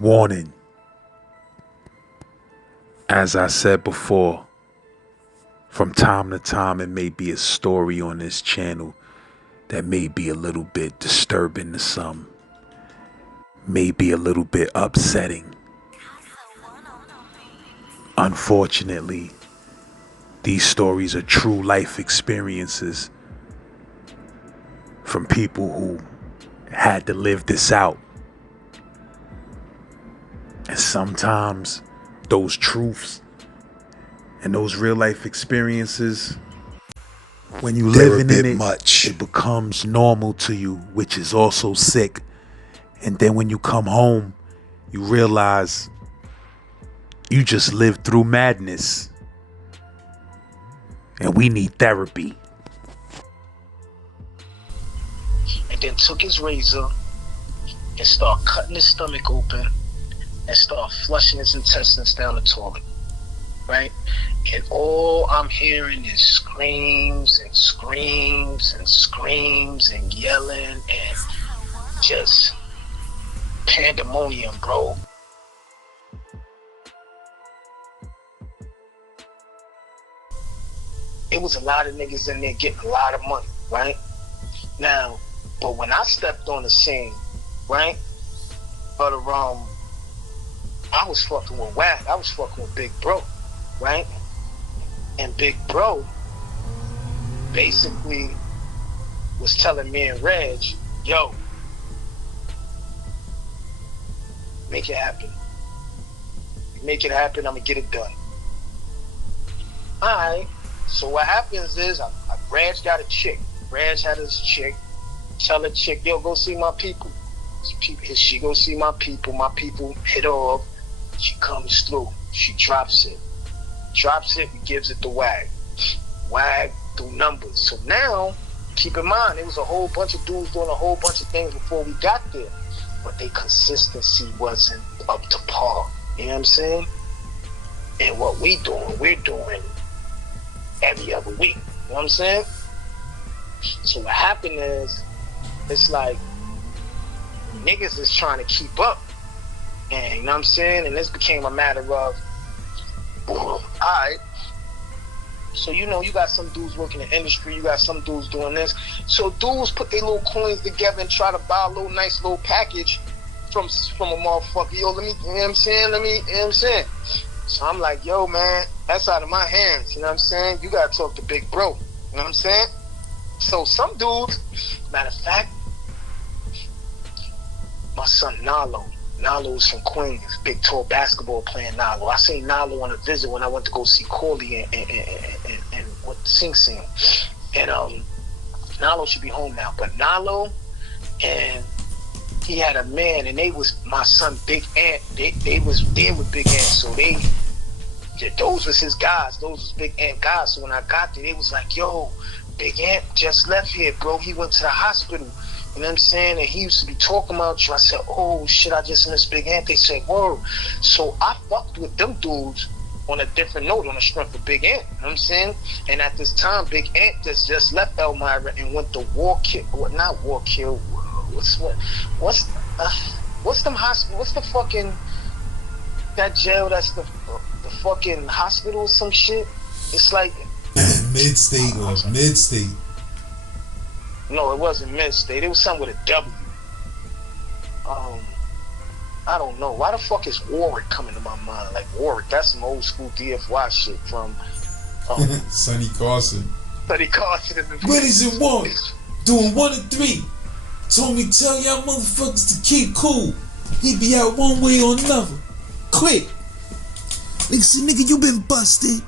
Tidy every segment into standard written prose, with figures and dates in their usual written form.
Warning, as I said before, from time to time it may be a story on this channel that may be a little bit disturbing to some, may be a little bit upsetting. Unfortunately, these stories are true life experiences from people who had to live this out. And sometimes those truths and those real life experiences, when you living in it, it becomes normal to you, which is also sick. And then when you come home, you realize you just lived through madness. And we need therapy. And then took his razor and started cutting his stomach open and started flushing his intestines down the toilet. Right? And all I'm hearing is screams and screams and screams and yelling and just pandemonium, bro. It was a lot of niggas in there getting a lot of money, right? Now, but when I stepped on the scene, right? But I was fucking with Wag. I was fucking with Big Bro, right? And Big Bro basically was telling me and Reg, yo, make it happen. Make it happen, I'm gonna get it done. Alright, so what happens is, Reg got a chick. Reg had his chick. Tell the chick, yo, go see my people. She go see my people. My people hit her off. She comes through. She drops it. Gives it to Wag. Wag do numbers. So now, keep in mind, there was a whole bunch of dudes doing a whole bunch of things before we got there. But their consistency wasn't up to par. You know what I'm saying? And what we're doing every other week. You know what I'm saying? So what happened is, it's like, niggas is trying to keep up. And you know what I'm saying? And this became a matter of, alright. So you know, you got some dudes working in the industry, you got some dudes doing this. So dudes put their little coins together and try to buy a little nice little package from a motherfucker. Yo, let me, you know what I'm saying? You know what I'm saying? So I'm like, yo, man, that's out of my hands. You know what I'm saying? You gotta talk to Big Bro. You know what I'm saying? So some dudes, matter of fact, my son Nalo's from Queens, big tall basketball playing Nalo. I seen Nalo on a visit when I went to go see Corley and what Sing Sing. And Nalo should be home now. But Nalo and he had a man, and they was my son Big Ant. They was there with Big Ant, so those was his guys. Those was Big Ant guys. So when I got there, they was like, yo, Big Ant just left here, bro. He went to the hospital. You know what I'm saying? And he used to be talking about you. I said, oh shit, I just missed Big Ant. They said, whoa. So I fucked with them dudes on a different note, on the strength of Big Ant. You know what I'm saying? And at this time, Big Ant just left ELMIRA and went to not Warkill. What's them hospital? What's the fucking that jail? That's the fucking hospital or some shit. It's like Mid-State or Mid-State. No, it wasn't Mid-State. It was something with a W. I don't know. Why the fuck is Warwick coming to my mind? Like Warwick, that's some old school DFY shit from Sonny Carson. Sonny Carson. Ready's in one, doing 1 and 3. Told me tell y'all motherfuckers to keep cool. He be out one way or another. Quick. Nigga said, nigga, you been busted.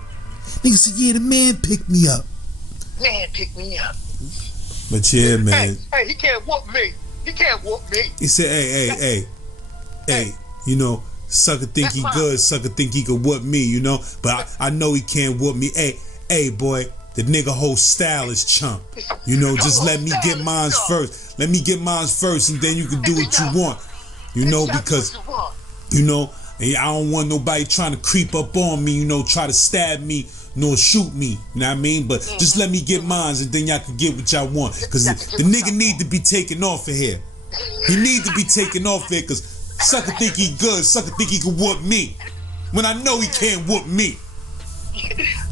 Nigga said, yeah, the man picked me up. Man picked me up. But yeah, man. Hey, he can't whoop me. He can't whoop me. He said, hey, you know, sucker think he good, sucker think he could whoop me, you know? But I know he can't whoop me. Hey, boy, the nigga whole style is chump. You know, just let me get mines first. Let me get mines first, and then you can do what you want. You know, because, you know, and I don't want nobody trying to creep up on me, you know, try to stab me, nor shoot me, you know what I mean? But just let me get mines, and then y'all can get what y'all want. Because the nigga need to be taken off of here. He need to be taken off here, because Sucker think he good. Sucker think he can whoop me. When I know he can't whoop me.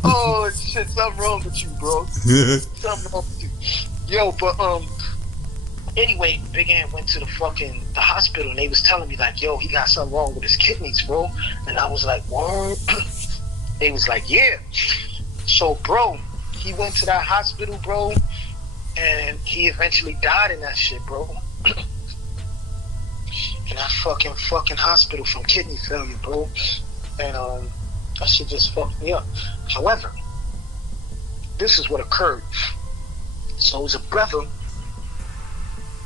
Oh shit, something wrong with you, bro. Something wrong with you. Yo, but anyway, Big Ant went to the hospital and they was telling me like, yo, he got something wrong with his kidneys, bro. And I was like, word? They was like, yeah. So, bro, he went to that hospital, bro, and he eventually died in that shit, bro. In that fucking hospital from kidney failure, bro. And that shit just fucked me up. However, this is what occurred. So as a brother,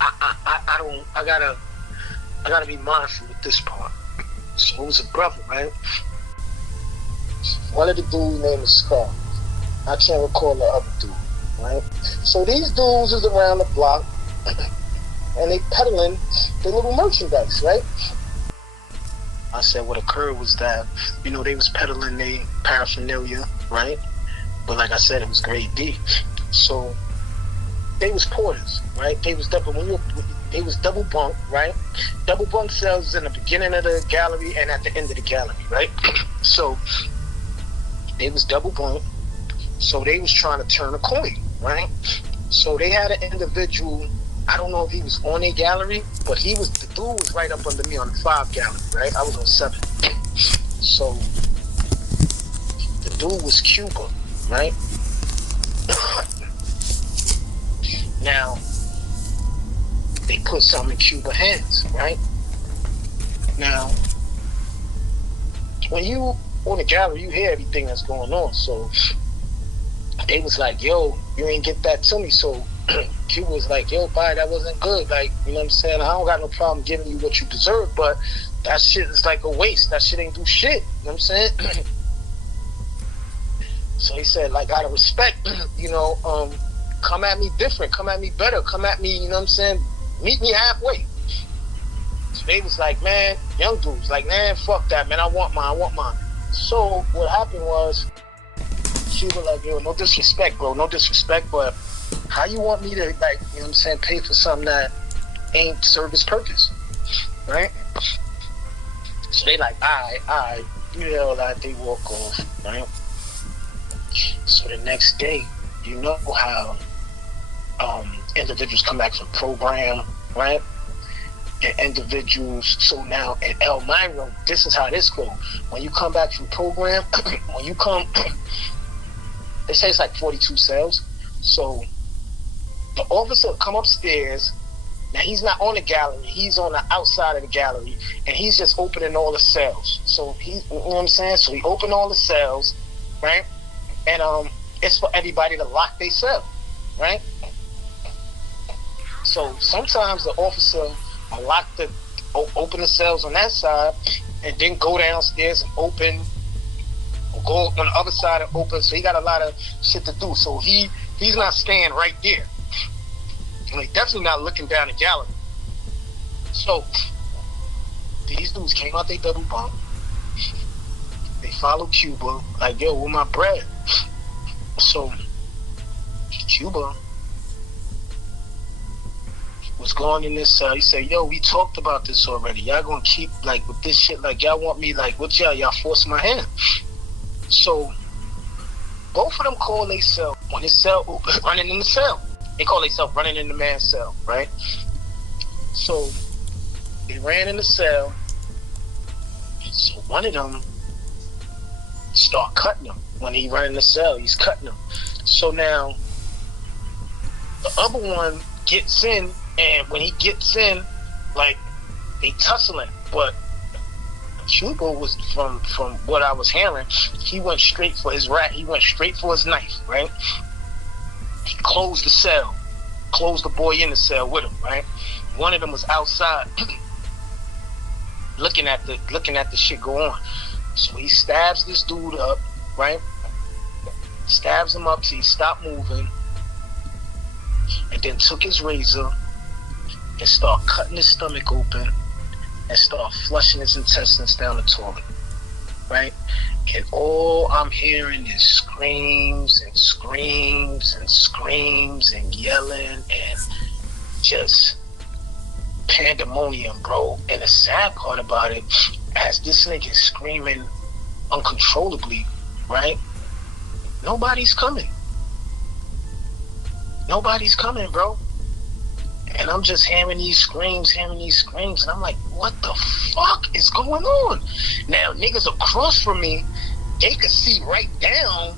I gotta be mindful with this part. So it was a brother, right? One of the dudes named is Scar. I can't recall the other dude, right? So these dudes is around the block and they peddling their little merchandise, right? I said what occurred was that, you know, they was peddling their paraphernalia, right? But like I said, it was grade D. So they was porters, right? They was double bunk, right? Double bunk cells in the beginning of the gallery and at the end of the gallery, right? So they was double bunk. So they was trying to turn a coin, right? So they had an individual, I don't know if he was on their gallery, but the dude was right up under me on the 5 gallery, right? I was on 7. So the dude was Cuba, right? Now, they put something in Cuba's hands, right? Now, when you on the gallery, you hear everything that's going on. So they was like, yo, you ain't get that to me. So Cuba was like, yo, bye, that wasn't good. Like, you know what I'm saying? I don't got no problem giving you what you deserve, but that shit is like a waste. That shit ain't do shit. You know what I'm saying? So he said, like, out of respect, you know, come at me different, come at me better, come at me, you know what I'm saying? Meet me halfway. So they was like, man, young dudes, like, man, fuck that, man, I want mine. So what happened was, she was like, yo, no disrespect, bro, no disrespect, but how you want me to, like, you know what I'm saying, pay for something that ain't serve its purpose, right? So they like, all right, you know, like, they walk off, right? So the next day, you know how individuals come back from program, right? And individuals, so now at ELMIRA, this is how this goes. When you come back from program, when you come, they say it's like 42 cells. So the officer come upstairs. Now he's not on the gallery, he's on the outside of the gallery, and he's just opening all the cells. So he, you know what I'm saying? So he opened all the cells, right? And it's for everybody to lock their cell, right? So sometimes the officer will open the cells on that side and then go downstairs and open, or go on the other side and open. So he got a lot of shit to do. So he's not staying right there. And he's definitely not looking down the gallery. So these dudes came out they double bunk. They followed Cuba, like, yo, where my bread? So Cuba was going in this cell. He said, yo, we talked about this already. Y'all gonna keep, like, with this shit, like, y'all want me, like, what y'all forcing my hand. So both of them call they cell, when his cell running in the cell, they call themselves running in the man's cell, right? So they ran in the cell. So one of them start cutting him. When he ran in the cell, he's cutting him. So now the other one gets in, and when he gets in, like, they tussling. But Cuba was, from what I was hearing, he went straight for his he went straight for his knife, right? He closed the cell, closed the boy in the cell with him, right? One of them was outside looking at the shit go on. So he stabs this dude up, right? Stabs him up till he stopped moving, and then took his razor and started cutting his stomach open and started flushing his intestines down the toilet, right? And all I'm hearing is screams and screams and screams and yelling and just pandemonium, bro. And the sad part about it, as this nigga is screaming uncontrollably, right? Nobody's coming. Nobody's coming, bro. And I'm just hearing these screams, and I'm like, what the fuck is going on? Now, niggas across from me, they could see right down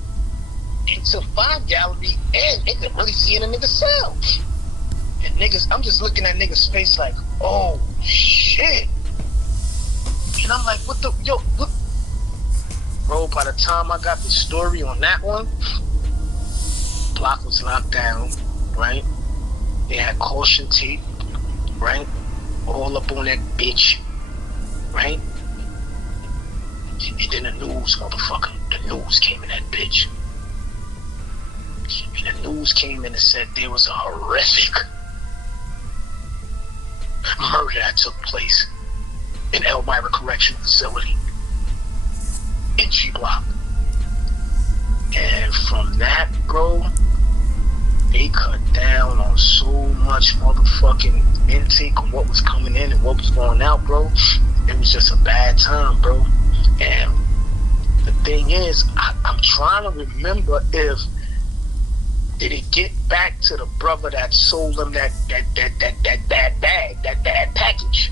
into 5 gallery, and they could really see in a nigga's cell. And niggas, I'm just looking at niggas' face like, oh shit. And I'm like, what the, yo, look. Bro, by the time I got the story on that one, block was locked down, right? They had caution tape, right? All up on that bitch, right? And then the news, motherfucker, the news came in that bitch. And the news came in and said there was a horrific murder that took place in ELMIRA Correctional Facility in G Block. And from that, bro, they cut down on so much motherfucking intake of what was coming in and what was going out, bro. It was just a bad time, bro. And the thing is, I'm trying to remember if did it get back to the brother that sold him that bad package.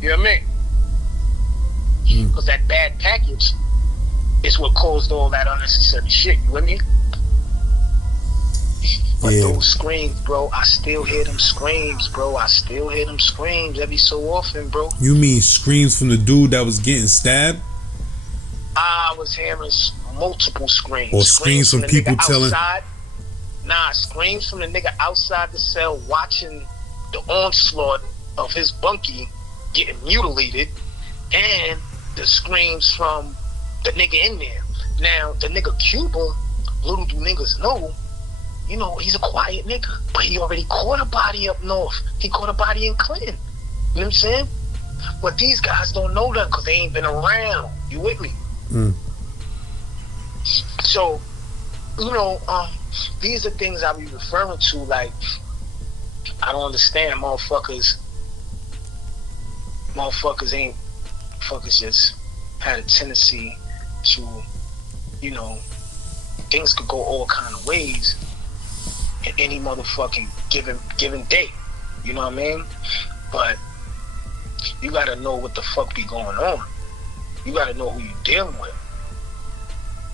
You know what I mean? Because that bad package is what caused all that unnecessary shit. You with me? But those screams, bro, I still hear them screams, bro. I still hear them screams every so often, bro. You mean screams from the dude that was getting stabbed? I was hearing multiple screams. Or screams from people telling... outside. Nah, screams from the nigga outside the cell watching the onslaught of his bunkie getting mutilated, and the screams from the nigga in there. Now, the nigga Cuba, little do niggas know, you know, he's a quiet nigga, but he already caught a body up north. He caught a body in Clinton. You know what I'm saying? But these guys don't know that because they ain't been around. You with me? So, you know, these are things I be referring to. Like, I don't understand motherfuckers just had a tendency to, you know, things could go all kind of ways in any motherfucking given day. You know what I mean? But you gotta know what the fuck be going on. You gotta know who you dealing with.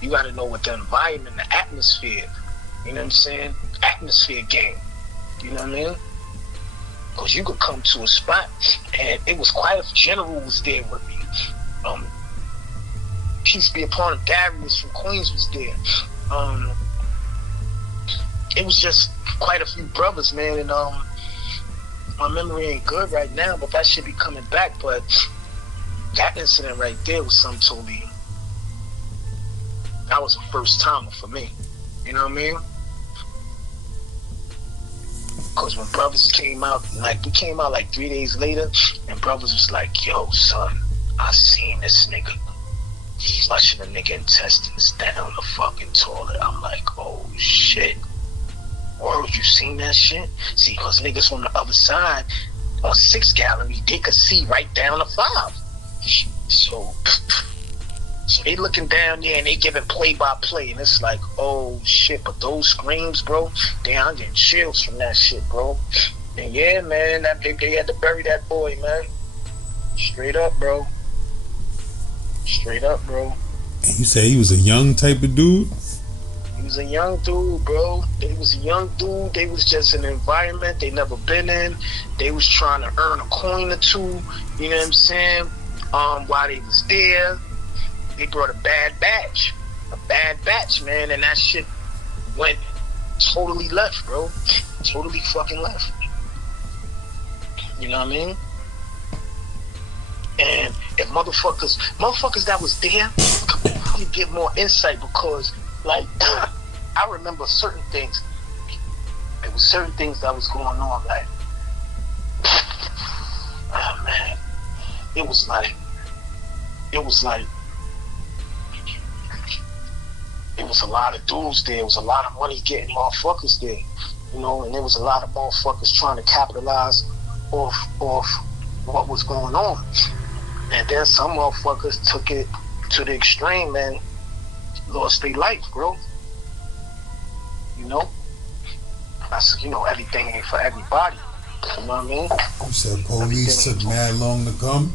You gotta know what the environment, the atmosphere, you know what I'm saying? Atmosphere game. You know what I mean? Because you could come to a spot and it was quite a general was there with me. Peace be upon him, Darius from Queens was there. It was just quite a few brothers, man, and my memory ain't good right now, but that should be coming back. But that incident right there was something totally, that was a first timer for me. You know what I mean? Because when brothers came out, like we came out like 3 days later, and brothers was like, yo, son, I seen this nigga flushing a nigga intestines down the fucking toilet. I'm like, oh shit. Word, you seen that shit? See, because niggas on the other side, on 6 gallery, they could see right down to 5. So they looking down there and they giving play-by-play, and it's like, oh shit. But those screams, bro, damn, I'm getting chills from that shit, bro. And yeah, man, they had to bury that boy, man. Straight up, bro. Straight up, bro. And you say he was a young type of dude? He was a young dude, bro. They was a young dude. They was just in an environment they never been in. They was trying to earn a coin or two, you know what I'm saying? While they was there, they brought a bad batch, man, and that shit went totally left, bro. Totally fucking left. You know what I mean? And if motherfuckers that was there could probably get more insight, because, like, I remember certain things. There was certain things that was going on, like, oh man, it was like it was a lot of dudes there. It was a lot of money getting motherfuckers there, you know, and there was a lot of motherfuckers trying to capitalize off what was going on. And then some motherfuckers took it to the extreme and lost their life, bro. You know? That's, you know, everything ain't for everybody. You know what I mean? You said police took mad long to come?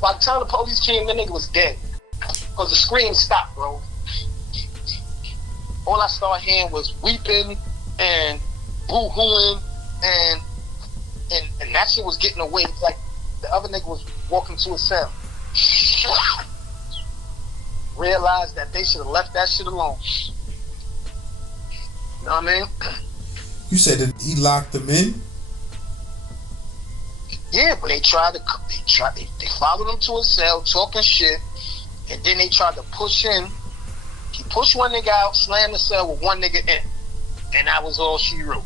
By the time the police came, the nigga was dead. Because the scream stopped, bro. All I started hearing was weeping and boo-hooing and that shit was getting away. It's like the other nigga was walking to a cell. Realized that they should have left that shit alone. You know what I mean? You said that he locked them in? Yeah, but they followed him to a cell, talking shit, and then they tried to push in. He pushed one nigga out, slammed the cell with one nigga in. And that was all she wrote.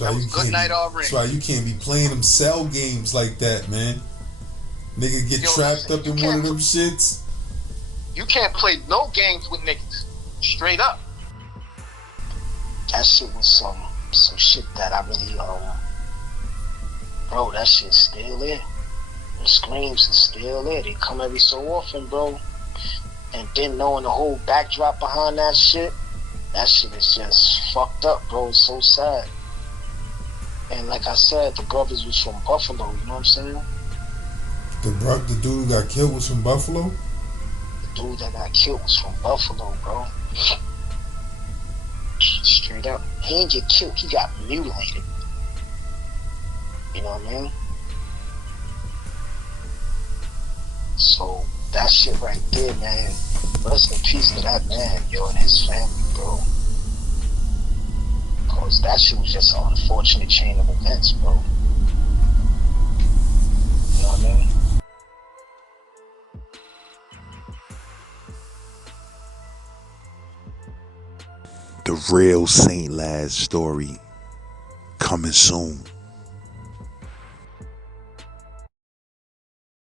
That was good night already. That's why you can't be playing them cell games like that, man. Nigga get trapped up in one of them shits. You can't play no games with niggas. Straight up. That shit was some shit that I really, bro, that shit's still there. The screams is still there. They come every so often, bro. And then knowing the whole backdrop behind that shit is just fucked up, bro. It's so sad. And like I said, the brothers was from Buffalo, you know what I'm saying? The dude who got killed was from Buffalo? The dude that got killed was from Buffalo, bro. Straight up. He didn't get killed, he got mutilated. You know what I mean? So that shit right there, man. Rest in peace to that man, yo, and his family, bro. Because that shit was just an unfortunate chain of events, bro. You know what I mean? The real Saint Laz story coming soon.